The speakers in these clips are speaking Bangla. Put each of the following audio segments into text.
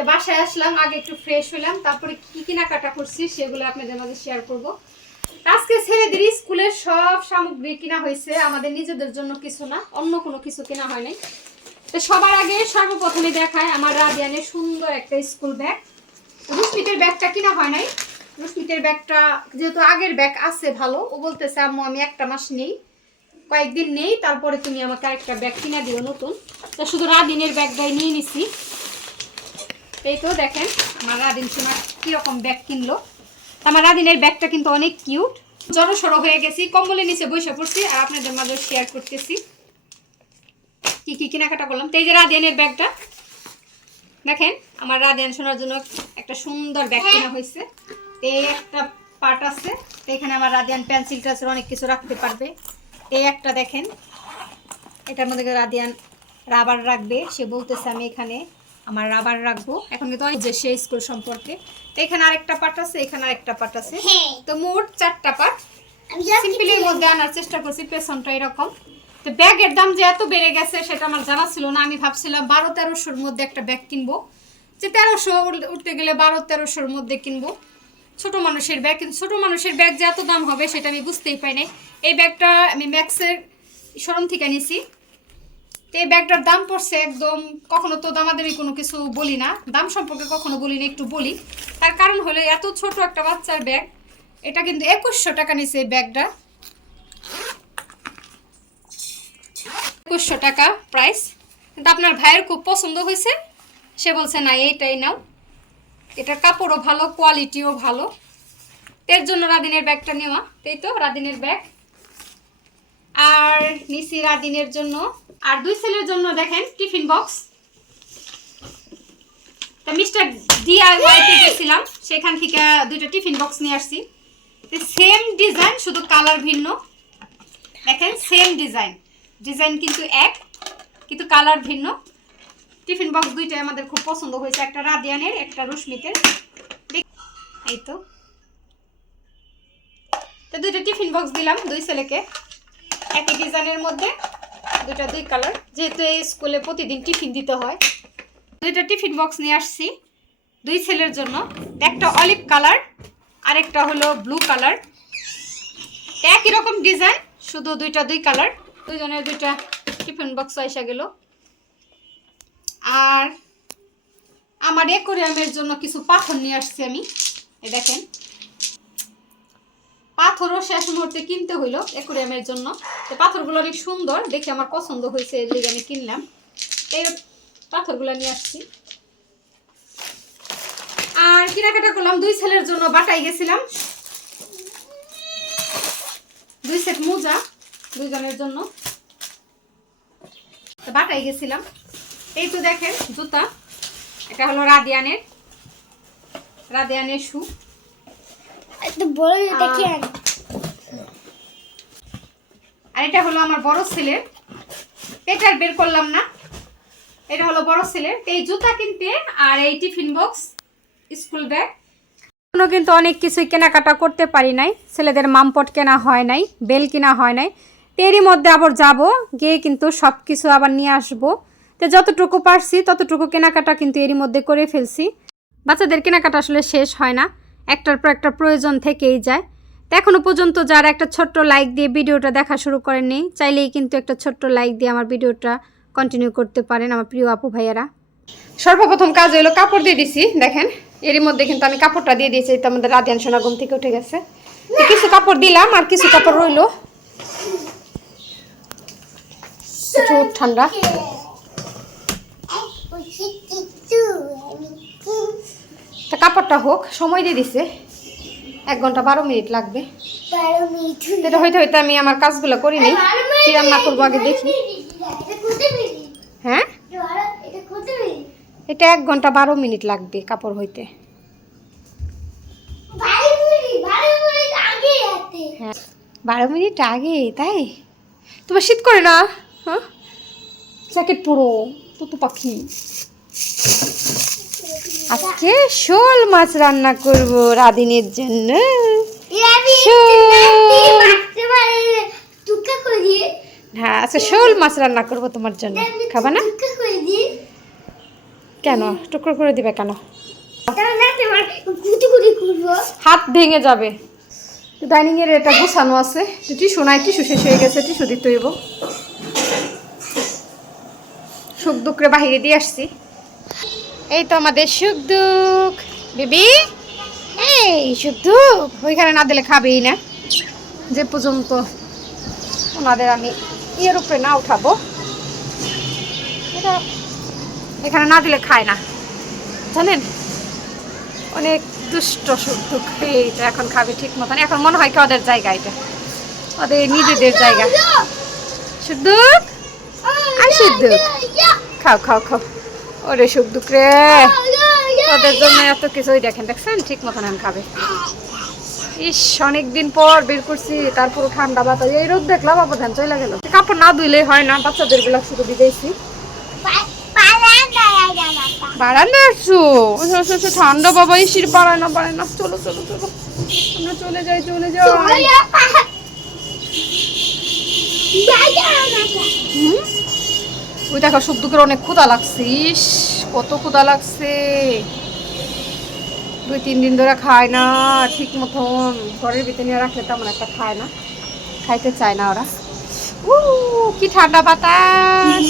তো বাসায় আসলাম, আগে একটু ফ্রেশ হলাম, তারপরে কি কেনাকাটা করছি সেগুলো আপনাদের মাঝে শেয়ার করব। আজকে ছেলেদের স্কুলের সব সামগ্রী কেনা হয়েছে, আমাদের নিজেদের জন্য কিছু না, অন্য কোনো কিছু কেনা হয় নাই। তো সবার আগে সর্বপ্রথমে দেখায় আমার রাদিয়ানের সুন্দর একটা স্কুল ব্যাগ। রুশমিতের ব্যাগটা কেনা হয় নাই। রুশমিতের ব্যাগটা যেহেতু আগের ব্যাগ আছে ভালো, ও বলতেছে আম্মু আমি একটা মাস নেই, কয়েকদিন নেই, তারপরে তুমি আমাকে আরেকটা ব্যাগ কিনা দিও নতুন। তো শুধু রাদিনের ব্যাগটাই নিয়ে নিছি। এই তো দেখেন আমার রাদিন সোনা কিরকম ব্যাগ কিনলো। আমার রাদিনের ব্যাগটা কিন্তু অনেক কিউট। জড়ো সড়ো হয়ে গেছি, কম্বলের নিচে বসে পড়ছি আর আপনাদের মাঝে শেয়ার করতেছি কি কি কেনাকাটা করলাম। তো এই যে রাদিয়ানের ব্যাগটা দেখেন, আমার রাদিয়ান সোনার জন্য একটা সুন্দর ব্যাগ কেনা হয়েছে। এই একটা পার্ট আছে, তো এখানে আমার রাদিয়ান পেন্সিল টাচের অনেক কিছু রাখতে পারবে। এই একটা দেখেন, এটার মধ্যে রাদিয়ান রাবার রাখবে, সে বলতেছে আমি এখানে আমার রাবার রাখবো। এখন কিন্তু অনেক যে সেই স্কুল সম্পর্কে। তো এখানে আরেকটা পার্ট আছে, এখানে আরেকটা পার্ট আছে, তো মোট 4টা পার্ট। আমি সিম্পলের মধ্যে আনার চেষ্টা করছি, পেছনটা এরকম। তো ব্যাগের দাম যে এত বেড়ে গেছে সেটা আমার জানা ছিল না। আমি ভাবছিলাম 1200-1300-র মধ্যে একটা ব্যাগ কিনবো, যে 1300 উঠতে গেলে 1200-1300-র মধ্যে কিনবো ছোট মানুষের ব্যাগ। কিন্তু ছোট মানুষের ব্যাগ যে এত দাম হবে সেটা আমি বুঝতেই পাই নাই। এই ব্যাগটা আমি ম্যাক্সের শোরুম থেকে নিছি। তো এই ব্যাগটার দাম পড়ছে একদম, কখনো তো দামাদামি কোনো কিছু বলি না, দাম সম্পর্কে কখনো বলি না, একটু বলি। তার কারণ হলো এত ছোট একটা বাচ্চার ব্যাগ, এটা কিন্তু 2100 টাকা নিছে এই ব্যাগটা, 2100 টাকা প্রাইস। কিন্তু আপনার ভাইয়ের খুব পছন্দ হয়েছে, সে বলছে না এইটাই নাও, এটার কাপড়ও ভালো, কোয়ালিটিও ভালো, এর জন্য রাদিনের ব্যাগটা নেওয়া। তাই তো রাদিনের ব্যাগ আর নিসি রাদিনের জন্য। আর দুই ছেলের জন্য দেখেন টিফিন বক্স। তা মিস্টার ডিআইওয়াইতে গেছিলাম, সেখান থেকে 2টা টিফিন বক্স নিয়ে আসছি। সেম ডিজাইন, শুধু কালার ভিন্ন। দেখেন সেম ডিজাইন, ডিজাইন কিন্তু এক, কিন্তু কালার ভিন্ন। টিফিন বক্স দুইটাই আমাদের খুব পছন্দ হয়েছে, একটা রাদিয়ানের একটা রুশমিতের। এই তো 2টা টিফিন বক্স দিলাম দুই ছেলেকে, একই ডিজাইনের মধ্যে, 2টা 2 কালার, যেহেতু এই স্কুলে প্রতিদিন টিফিন দিতে হয়। 2টা টিফিন বক্স নিয়ে আসছি দুই ছেলের জন্য, একটা অলিভ কালার আর একটা হলো ব্লু কালার। একই রকম ডিজাইন, শুধু 2টা 2 কালার। দুইজনের 2টা টিফিন বক্স এসে গেল। আর আমার অ্যাকোয়ারিয়ামের জন্য কিছু পাথর নিয়ে আসছি আমি। এই দেখেন, পাথরও শেষ মুহূর্তে কিনতে হইলো অ্যাকোয়ারিয়ামের জন্য। তো পাথরগুলো অনেক সুন্দর দেখে আমার পছন্দ হয়েছে, এর লিগে আমি কিনলাম। এই পাথরগুলো নিয়ে আসছি। আর কেনাকাটা করলাম দুই ছেলের জন্য, বাটাই গেছিলাম 2 সেট মোজা দুইজনের জন্য, তো বাটাই গেছিলাম। এই তো দেখেন জুতা, এটা হলো রাদিয়ানের শু। আর এটা হলো আমার বড় ছেলের, এটা বের করলাম না, এটা হলো বড় ছেলের। এই জুতা কিনতে আর এই টিফিন বক্স, স্কুল ব্যাগ, এখনো কিন্তু অনেক কিছুই কেনাকাটা করতে পারি নাই। ছেলেদের মামপট কেনা হয় নাই, বেল কেনা হয় নাই। এরই মধ্যে আবার যাব, গিয়ে কিন্তু সব কিছু আবার নিয়ে আসবো। তো যতটুকু পারছি ততটুকু কেনাকাটা কিন্তু এরই মধ্যে করে ফেলছি। বাচ্চাদের কেনাকাটা আসলে শেষ হয় না, একটার পর একটা প্রয়োজন থেকেই যায়। তো এখনও পর্যন্ত যারা একটা ছোট্ট লাইক দিয়ে ভিডিওটা দেখা শুরু করেননি, চাইলেই কিন্তু একটা ছোট্ট লাইক দিয়ে আমার ভিডিওটা কন্টিনিউ করতে পারেন আমার প্রিয় আপু ভাইয়ারা। সর্বপ্রথম কাজ হলো কাপড় দিয়ে দিছি, দেখেন এরই মধ্যে কিন্তু আমি কাপড়টা দিয়ে দিয়েছি। তো আমাদের রাদিয়ান সোনা ঘুম থেকে উঠে গেছে, কিছু কাপড় দিলাম আর কিছু কাপড় রইলো, ঠান্ডা। তা কাপড়টা হোক, সময় দিয়ে দিছে 1 ঘন্টা 12 মিনিট লাগবে। এটা হইতে হইতে আমি আমার কাজগুলো করি নি, কি রান্না করবো আগে দেখি। হ্যাঁ এটা 1 ঘন্টা 12 মিনিট লাগবে কাপড় হইতে। হ্যাঁ 12 মিনিট আগে, তাই? তোমার শীত করে না? হ্যাঁ জ্যাকেট পুরো তুতু পাখি। আজকে শোল মাছ রান্না করব রাদিনের জন্য। হ্যাঁ আচ্ছা, শোল মাছ রান্না করব তোমার জন্য, খাবা না? কেন টুকরো করে দিবে কেন? হাত ভেঙে যাবে। ডাইনিং এর এটা গোছানো আছে, টিস্যু নাই, টিস্যু শেষ হয়ে গেছে, টিস্যু দিতে হইব। সুখ দুঃখরে বাহিরে দিয়ে আসছি। এই তো আমাদের সুখ দুঃখ বেবি। এই সুখ দুঃখ ওইখানে না দিলে খাবেই না, যে পর্যন্ত ওনাদের আমি ইয়ের উপরে না উঠাবো, এটা এখানে না দিলে খায় না জানেন। অনেক দুষ্ট সুখ দুঃখ। এইটা এখন খাবে ঠিক মতন। এখন মনে হয় কি ওদের জায়গা, এটা ওদের নিজেদের জায়গা। সুখ দুঃখ আর সুখ দুঃখ খাও খাও খাও। ওরে সুখ দুঃখ রে, ওদের জন্য এত কিছুই দেখেন, দেখছেন ঠিক মতন এখন খাবে। ইস অনেকদিন পর বের করছি, তারপর ঠান্ডা বাতাস, এই রোদ দেখলাম আবার ধান চলে গেল। কাপড় না ধুইলে হয় না, বাচ্চাদের গুলা শুধু দিয়েছি। বারান্দা আসছো? ঠান্ডা বাবা, ইসির বাড়ায় না বাড়ায় না। চলো চলো চলো আমরা চলে যাই, চলে যাই। ওই দেখো সুখ দুঃখের অনেক ক্ষুধা লাগছে। ইস কত ক্ষুধা লাগছে, 2-3 দিন ধরে খায় না ঠিক মতন। ঘরের ভিতরে নিয়ে রাখলে তেমন একটা খায় না, খাইতে চায় না ওরা। কি ঠান্ডা বাতাস,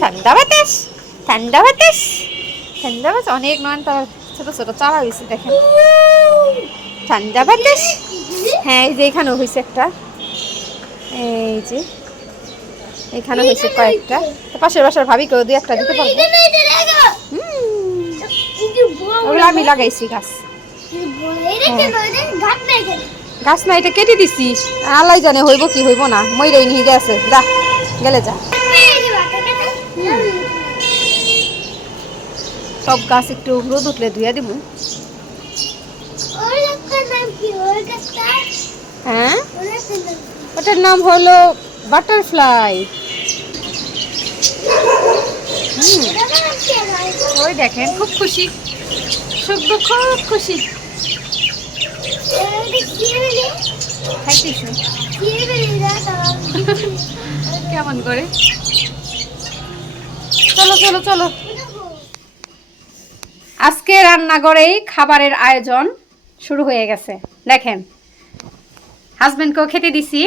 ঠান্ডা বাতাস, ঠান্ডা বাতাস, ঠান্ডা বাতাস। অনেক নয় তার ছোট ছোট চারা হয়েছে দেখেন, ঠান্ডা বাতাস। হ্যাঁ এই যে এখানেও হয়েছে একটা, এই যে এখানে হয়েছে কয়েকটা। পাশের বাসার ভাবিকেও 2-1টা দিতে পারবো। ওগুলো আমি লাগাইছি গাছ। গাছ না, এটা কেটে দিছি। আল্লাহ জানে হইব কি হইব না, মইরাই নিয়ে গেছে। যা গেলে যা। সব গাছ একটু রোদ উঠলে ধুইয়া দিব। হ্যাঁ ওটার নাম হলো বাটারফ্লাই। ওই দেখেন খুব খুশি, সুখ দুঃখ খুব খুশি। কেমন করে? চলো চলো চলো। আজকে রান্নাঘরেই খাবারের আয়োজন শুরু হয়ে গেছে দেখেন। হাজবেন্ডকেও খেতে দিছি,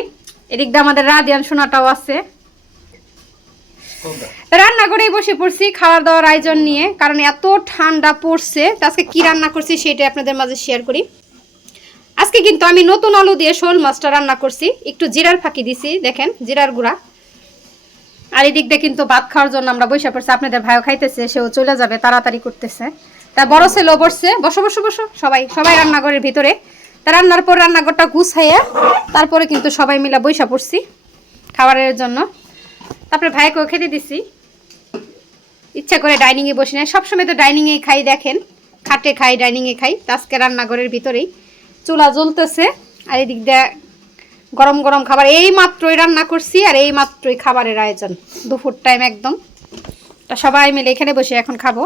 এদিক দিয়ে আমাদের রাদিয়ান সোনাটাও আছে। রান্নাঘরেই বসে পড়ছি খাওয়ার দাওয়ার আয়োজন নিয়ে, কারণ এত ঠান্ডা পড়ছে। আজকে কি রান্না করছি সেটা আপনাদের মাঝে শেয়ার করি। আজকে কিন্তু আমি নতুন আলু দিয়ে শোল মাছটা রান্না করছি, একটু জিরার ফাঁকি দিছি দেখেন, জিরার গুঁড়া। আর এদিক দিয়ে কিন্তু ভাত খাওয়ার জন্য আমরা বসে পড়ছি। আপনাদের ভাইও খাইতেছে, সেও চলে যাবে, তাড়াতাড়ি করতেছে। তা বড় ছেলেও বসছে, বসো বসো বসো। সবাই সবাই রান্নাঘরের ভিতরে। তা রান্নার পর রান্নাঘরটা গুছাইয়া তারপরে কিন্তু সবাই মিলে বসে পড়ছি খাবারের জন্য। তারপরে ভাইকেও খেতে দিছি, ইচ্ছা করে ডাইনিংয়ে বসি না। সবসময় তো ডাইনিংয়েই খাই দেখেন, খাটে খাই, ডাইনিংয়ে খাই। আজকে রান্নাঘরের ভিতরেই চুলা জ্বলতেছে, আর এদিক দিয়ে গরম গরম খাবার এই মাত্রই রান্না করছি, আর এই মাত্রই খাবারের আয়োজন দুপুর টাইম একদম। তা সবাই মিলে এখানে বসে এখন খাবো।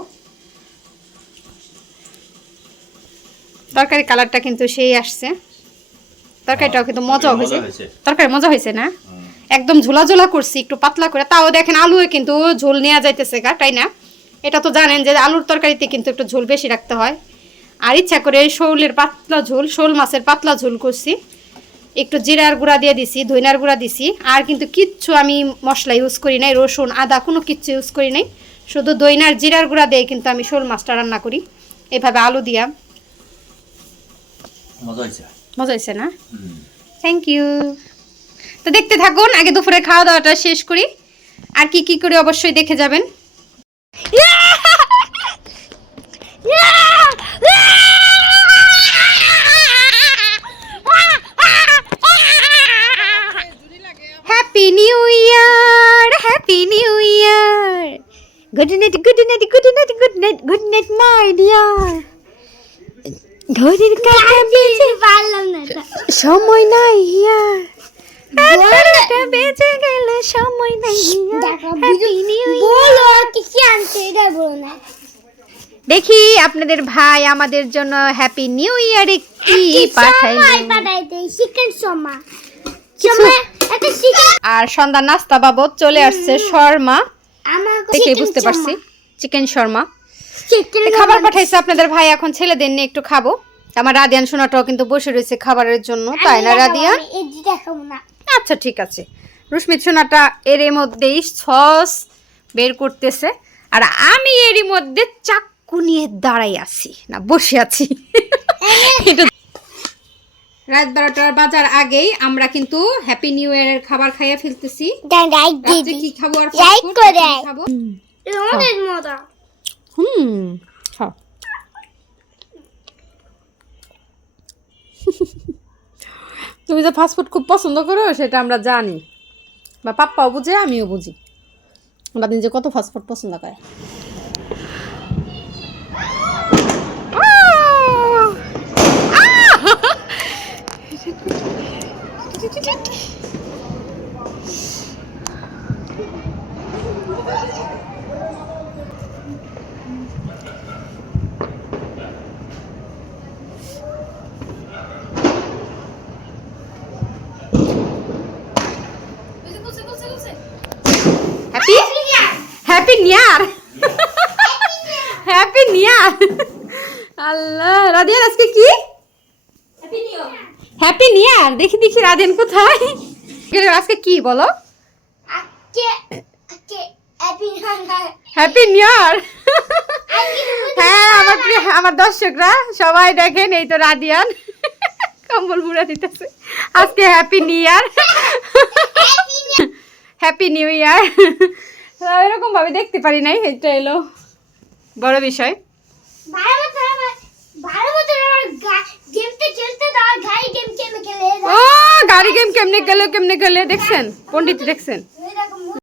তরকারি কালারটা কিন্তু সেই আসছে, তরকারিটাও কিন্তু মজা হয়েছে। তরকারি মজা হয়েছে না, একদম ঝোলা ঝোলা করছি, একটু পাতলা করে। তাও দেখেন আলুয়ে কিন্তু ঝোল নেওয়া যাইতেছে গা, তাই না? এটা তো জানেন যে আলুর তরকারিতে কিন্তু একটু ঝোল বেশি রাখতে হয়। আর ইচ্ছা করে শোলের পাতলা ঝোল, শোল মাছের পাতলা ঝোল করছি। একটু জিরার গুঁড়া দিয়ে দিছি, ধইনার গুঁড়া দিছি। আর কিন্তু কিচ্ছু আমি মশলা ইউজ করি নাই, রসুন আদা কোনো কিচ্ছু ইউজ করি নাই, শুধু দইনার জিরার গুঁড়া দিয়ে কিন্তু আমি শোল মাছটা রান্না করি এভাবে আলু দিয়া। মজা হয়েছে না? Thank you. তো দেখতে থাকুন, আগে দুপুরে খাওয়া দাওয়াটা শেষ করি, আর কি কি করি অবশ্যই দেখে যাবেন। Happy new year, happy new year. Good night, good night, good night, good night, good night my dear. ঘড়ির কাঁটা বেজে সময় নাই আর, একটা বেজে গেল সময় নাই। দেখি আপনাদের ভাই আমাদের জন্য হ্যাপি নিউ ইয়ারে কি পাঠাইছে। আর সন্ধ্যা নাস্তা বাবদ চলে আসছে শর্মা, দেখে বুঝতে পারছি চিকেন শর্মা খাবার পাঠাইছে আপনাদের ভাই। এখন ছেলেদের নিয়ে একটু খাবো। আমার রাদিয়ান সোনাটাও কিন্তু বসে রয়েছে খাবারের জন্য, তাই না রাদিয়ান? আচ্ছা ঠিক আছে। রুশমিত সোনাটা এর মধ্যেই সস বের করতেছে, আর আমি এরই মধ্যে চাক্কু নিয়ে দাঁড়াই আছি, না বসে আছি। রাত 12টার বাজার আগেই আমরা কিন্তু হ্যাপি নিউ ইয়ারের খাবার খাইয়া ফেলতেছি। কি খাবো আর খাবো? তুমি যে ফাস্টফুড খুব পছন্দ করো সেটা আমরা জানি, বা পাপ্পাও বুঝে আমিও বুঝি আমরা যে কত ফাস্টফুড পছন্দ করে। Happy new year, happy new year. আল্লাহ, রাদিয়ান আজকে কি হ্যাপি নিউ ইয়ার? দেখি দেখি রাদিয়ান কোথায়, আজকে কি বলো? হ্যাপি নিউ ইয়ার। হ্যাঁ আমার দর্শকরা সবাই দেখেন, এই তো রাদিয়ান কম্বল মুড়া দিতেছে। আজকে happy new year, happy new ইয়ার। এরকম ভাবে দেখতে পারি নাই, এটা এলো বড় বিষয়। ও গাড়ি গেম কেমনে গেলে দেখছেন পণ্ডিত, দেখছেন?